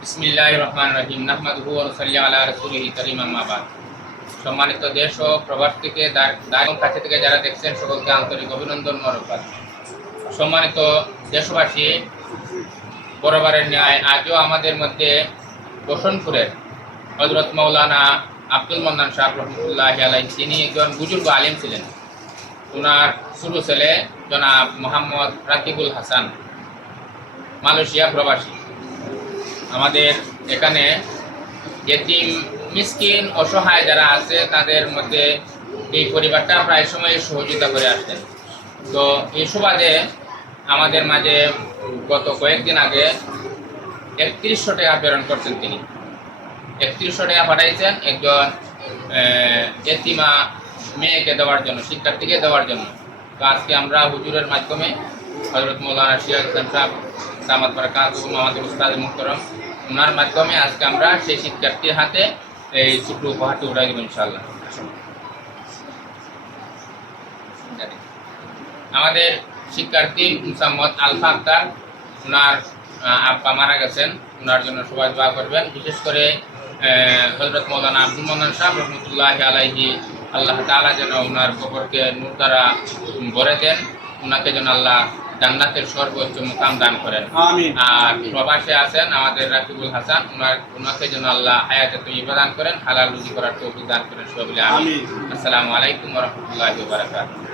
বিসমিল্লাহির রহমানির রহিম নাহমাদুহু ওয়া নুসাল্লি আলা রাসূলিহি কারীম আম্মা বাদ। সম্মানিত দেশ ও প্রবাস থেকে কাছে থেকে যারা দেখছেন সকলকে আন্তরিক অভিনন্দন মোবারকবাদ। সম্মানিত দেশবাসী, বরাবরের ন্যায় আজও আমাদের মধ্যে বসনপুরের হযরত মাওলানা আব্দুল মান্নান সাহেব রহমতুল্লাহি আলাইহি, তিনি একজন বুজুর্গ আলিম ছিলেন। ওনার ছোট ছেলে জনাব মোহাম্মদ রাকিবুল হাসান মালয়েশিয়া প্রবাসী। আমাদের এখানে এতিম মিসকিন অসহায় যারা আছে তাদের মধ্যে এই পরিবারটা প্রায় সময় সহযোগিতা করে আসতেন। তো এই সুবাদে আমাদের মাঝে গত কয়েকদিন আগে 3100 টাকা প্রেরণ করছেন। তিনি 3100 টাকা পাঠাইছেন একজন এতিমা মেয়েকে দেওয়ার জন্য, শিক্ষার্থীকে দেওয়ার জন্য। তো আজকে আমরা হুজুরের মাধ্যমে হযরত মাওলানা সিরাজ হোসেন সাহেব দামাত বারাকাতুহু আমাদের উস্তাদ মুহতারাম, ওনার মাধ্যমে আজকে আমরা সেই শিক্ষার্থীর হাতে এই ছোট্ট উপহারটি উঠাই দেব ইনশাআল্লাহ। আমাদের শিক্ষার্থী মুসাম্মদ আলফা আক্তার, ওনার আব্বা মারা গেছেন, ওনার জন্য সবাই দোয়া করবেন। বিশেষ করে হযরত মাওলানা আব্দুল মান্নান সাহেব রহমতুল্লাহি আলাইহি, আল্লাহ তাআলা যেন ওনার কবরকে নূর দ্বারা ভরে দেন, ওনাকে যেন আল্লাহ জান্নাতের সর্বোচ্চ মুকাম দান করেন। আর প্রবাসে আছেন আমাদের রাকিবুল হাসান, ওনাকে যেন আল্লাহ হায়াতে তৈয়্যিবা দান করেন, হালাল রুজি করার তৌফিক দান করেন। সকলে আমিন। আসসালামু আলাইকুম ওয়া রাহমাতুল্লাহি ওয়া বারাকাতুহু।